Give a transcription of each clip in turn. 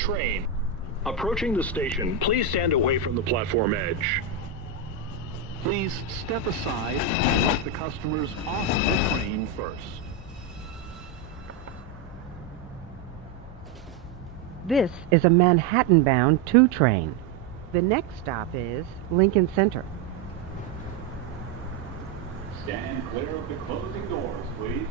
train. Approaching the station, please stand away from the platform edge. Please step aside and let the customers off the train first. This is a Manhattan-bound 2 train. The next stop is Lincoln Center. Stand clear of the closing doors, please.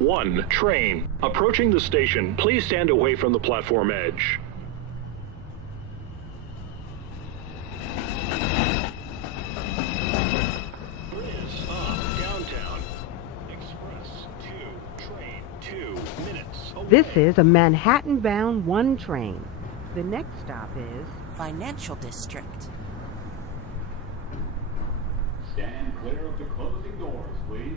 One train. Approaching the station, please stand away from the platform edge. Bridge up, downtown. Express 2, train 2 minutes away. This is a Manhattan-bound 1 train. The next stop is Financial District. Stand clear of the closing doors, please.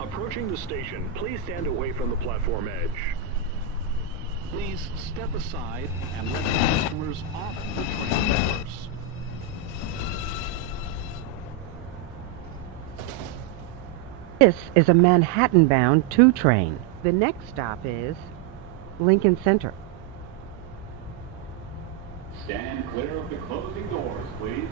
Approaching the station, please stand away from the platform edge. Please step aside and let the customers off the train first. This is a Manhattan-bound 2 train. The next stop is Lincoln Center. Stand clear of the closing doors, please.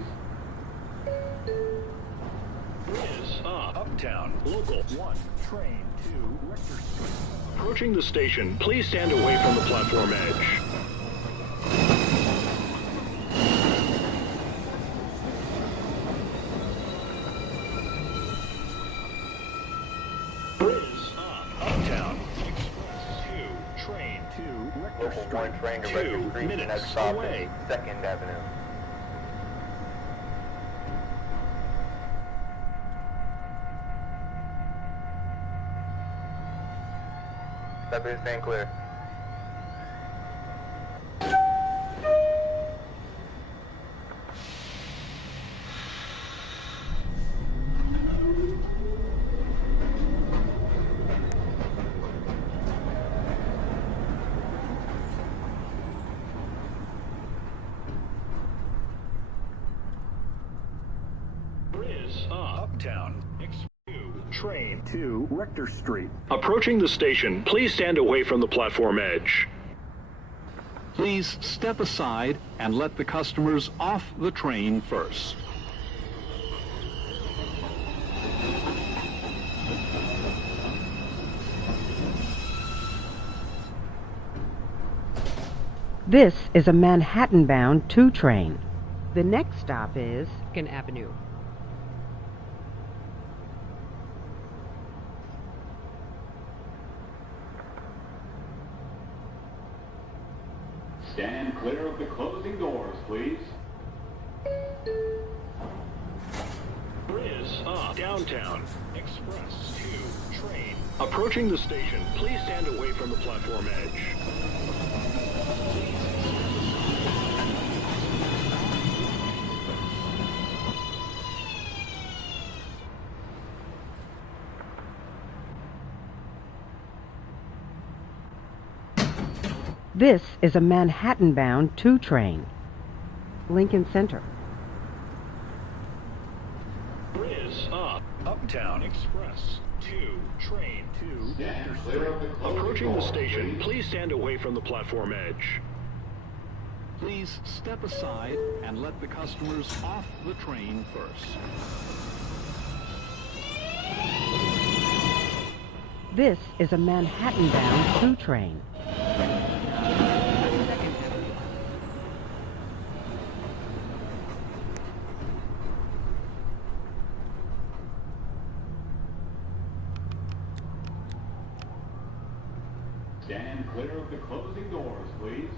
Bridge up, uptown, local 1, train 2, Rector Street. Approaching the station, please stand away from the platform edge. Bridge up, uptown, Express 2, train 2, Rector Local 1 train to Street. Rector 2 Street, minutes next stop away. is 2nd Avenue. Step in, stand clear. Bridge up, uptown, train 2, Rector Street. Approaching the station, please stand away from the platform edge. Please step aside and let the customers off the train first. This is a Manhattan-bound 2 train. The next stop is Second Avenue. Stand clear of the closing doors, please. Bridge up, downtown, Express 2, train. Approaching the station, please stand away from the platform edge. This is a Manhattan-bound 2 train. Lincoln Center. Bridge up, uptown, Express 2, train 2, Stand clear of the closing approaching the doors, station, please please. stand away from the platform edge. Please step aside and let the customers off the train first. This is a Manhattan-bound 2 train. Stand clear of the closing doors, please.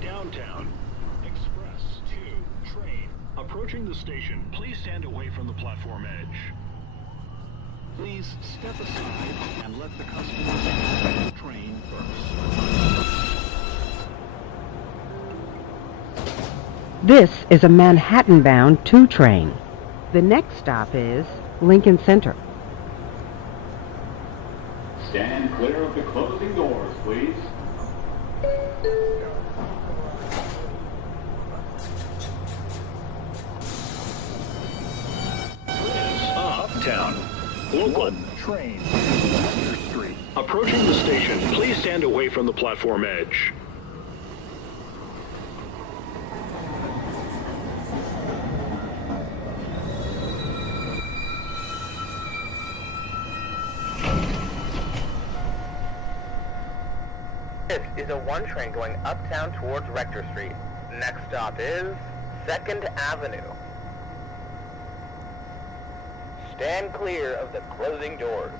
Downtown. Express 2 train. Approaching the station, please stand away from the platform edge. Please step aside and let the customers enter the train first. This is a Manhattan-bound 2 train. The next stop is Lincoln Center. Stand clear of the closing doors, please. Uptown. Local train. Rector Street. Approaching the station, please stand away from the platform edge. This is a 1 train going uptown towards Rector Street. Next stop is 2nd Avenue. Stand clear of the closing doors.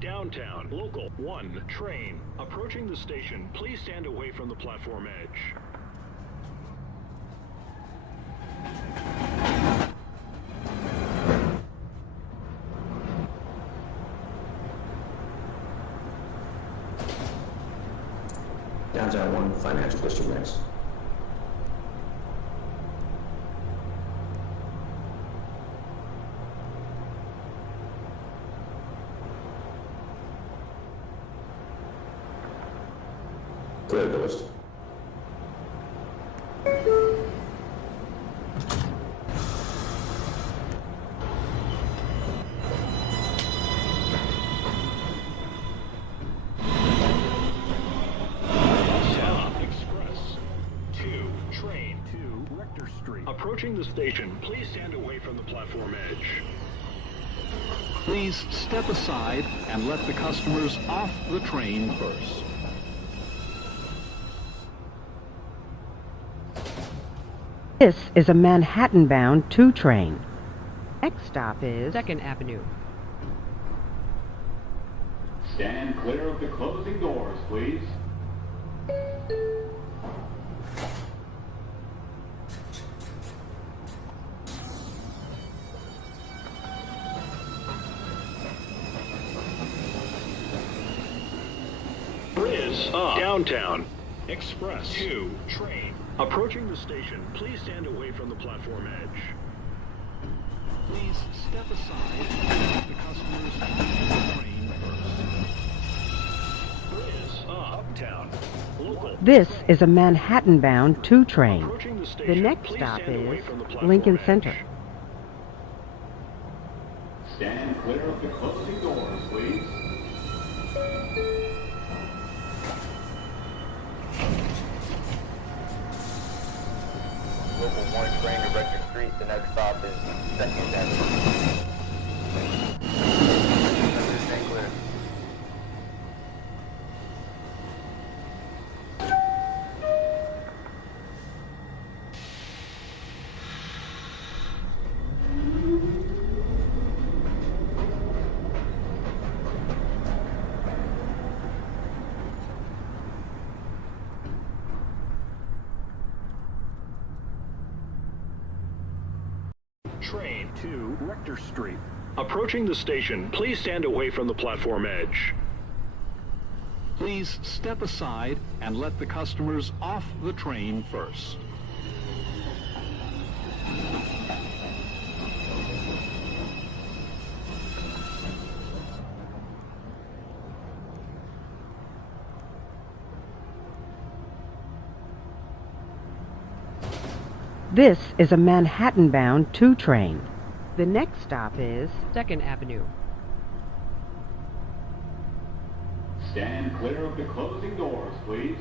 Downtown. Local 1 train. Approaching the station, please stand away from the platform edge. Downtown 1 Financial District next. Clear the list. Approaching the station, please stand away from the platform edge. Please step aside and let the customers off the train first. This is a Manhattan-bound 2 train. Next stop is 2nd Avenue. Stand clear of the closing doors, please. Downtown. Express 2 train. Approaching the station, please stand away from the platform edge. Please step aside and let the customers enter the train first. Uptown. Local. This is a Manhattan-bound 2 train. Approaching the station, The next please stop stand away is from the platform Lincoln edge. Center. Stand clear of the closing doors, please. Local 1 train to Rector Street. The next stop is 2nd Avenue. Stand clear. Train to Rector Street. Approaching the station, please stand away from the platform edge. Please step aside and let the customers off the train first. This is a Manhattan-bound 2 train. The next stop is 2nd Avenue. Stand clear of the closing doors, please.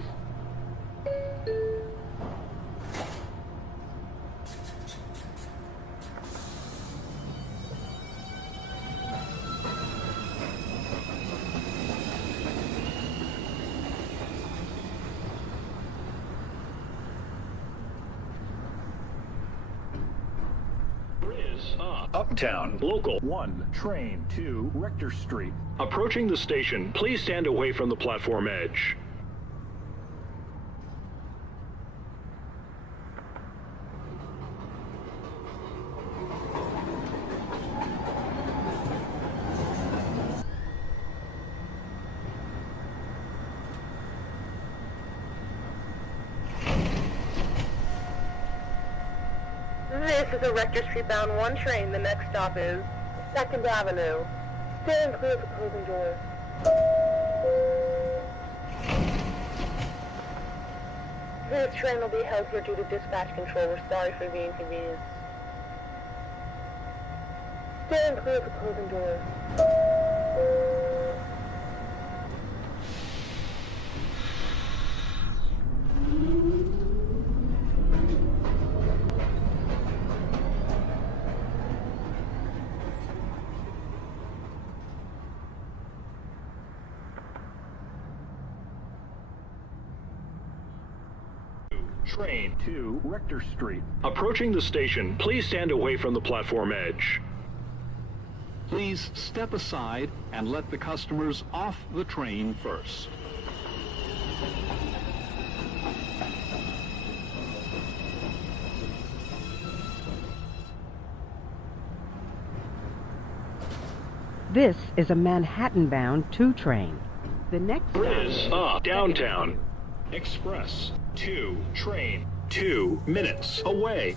Uptown, Local 1, Train 2, Rector Street. Approaching the station, please stand away from the platform edge. This is a Rector Street bound 1 train. The next stop is 2nd Avenue. Stand clear of the closing doors. This train will be held here due to dispatch control. We're sorry for the inconvenience. Stand clear of the closing doors. Train 2, Rector Street. Approaching the station, please stand away from the platform edge. Please step aside and let the customers off the train first. This is a Manhattan-bound 2 train. The next Riz downtown. Express 2, train 2 minutes away.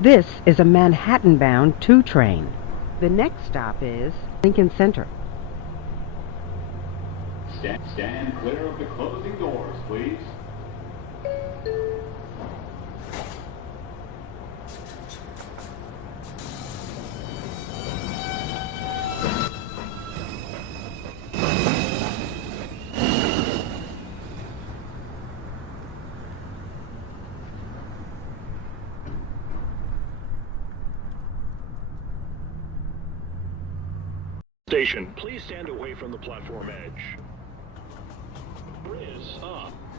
This is a Manhattan-bound 2 train. The next stop is Lincoln Center. Stand clear of the closing doors, please. Station, please stand away from the platform edge. Riz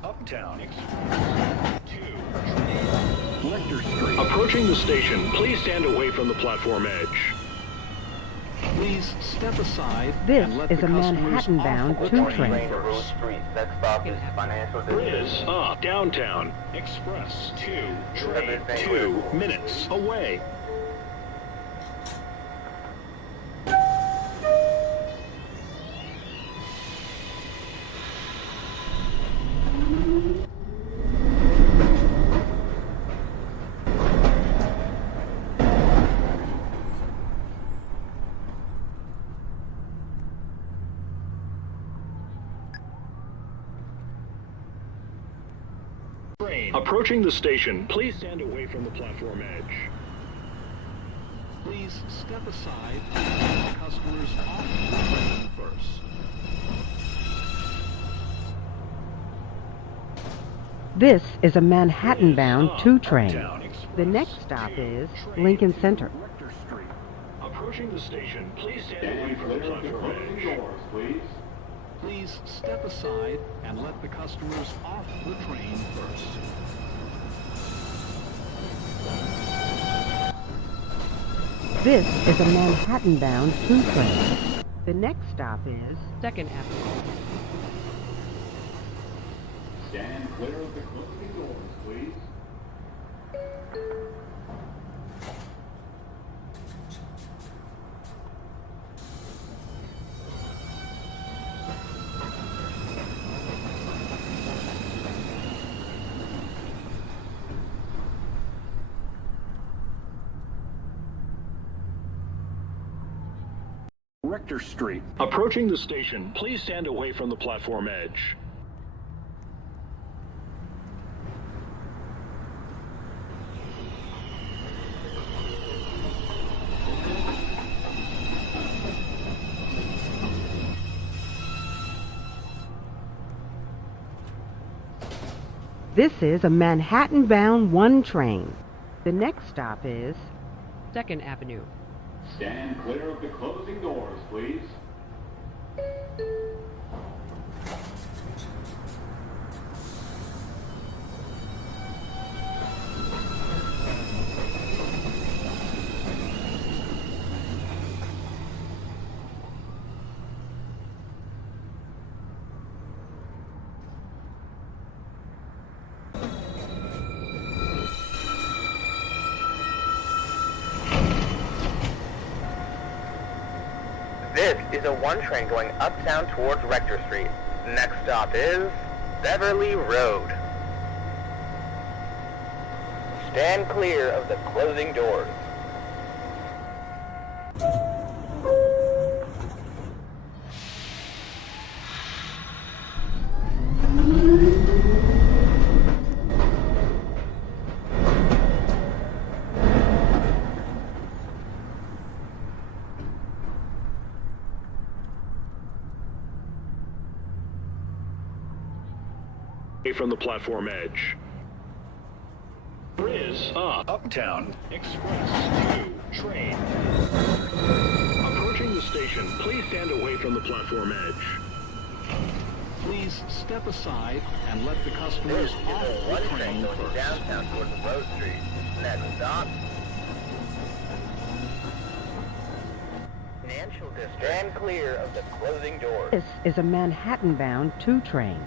Uptown Express 2, Rector Street. Approaching the station, please stand away from the platform edge. Please step aside This and let is the a customers Manhattan-bound off the 2 train train. first. Street. Next stop is Financial Riz District. downtown Express 2, train 2 minutes away. Approaching the station, please stand away from the platform edge. Please step aside and let the customers off the train first. This is a Manhattan-bound 2 train. Uptown Express The next stop 2, is train Lincoln 2, Center. Rector Street. Approaching the station, please stand away Stand from the clear of the platform closing edge. doors, please. Please step aside and let the customers off the train first. This is a Manhattan-bound 2 train. The next stop is 2nd Avenue. Stand clear of the closing doors, please. Rector Street. Approaching the station, please stand away from the platform edge. This is a Manhattan-bound 1 train. The next stop is 2nd Avenue. Stand clear of the closing doors, please. This is a 1 train going uptown towards Rector Street. Next stop is Beverly Road. Stand clear of the closing doors. From the platform edge. There is a Uptown Express 2 train. Approaching the station, please stand away from the platform edge. Please step aside and let the customers This is off a 1 the train train going first. downtown towards Road Street. Next stop, Financial District. Stand clear of the closing doors. This is a Manhattan-bound 2 train.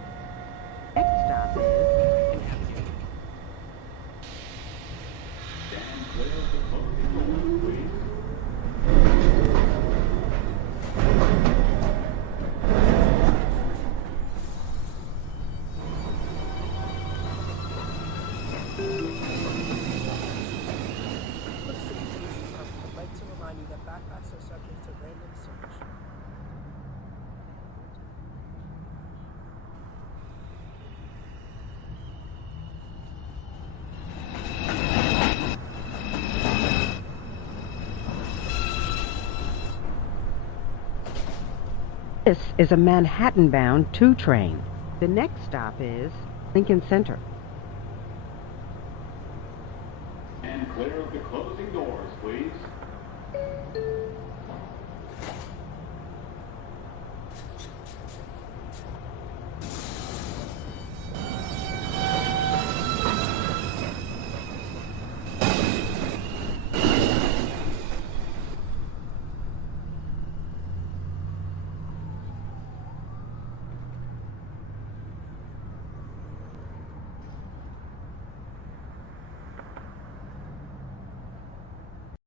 Next stop is 2nd Avenue. Stand clear of the closing doors, please. I'd like to remind you that backpacks are subject to random search. This is a Manhattan-bound 2 train. The next stop is Lincoln Center. Stand clear of the closing doors, please.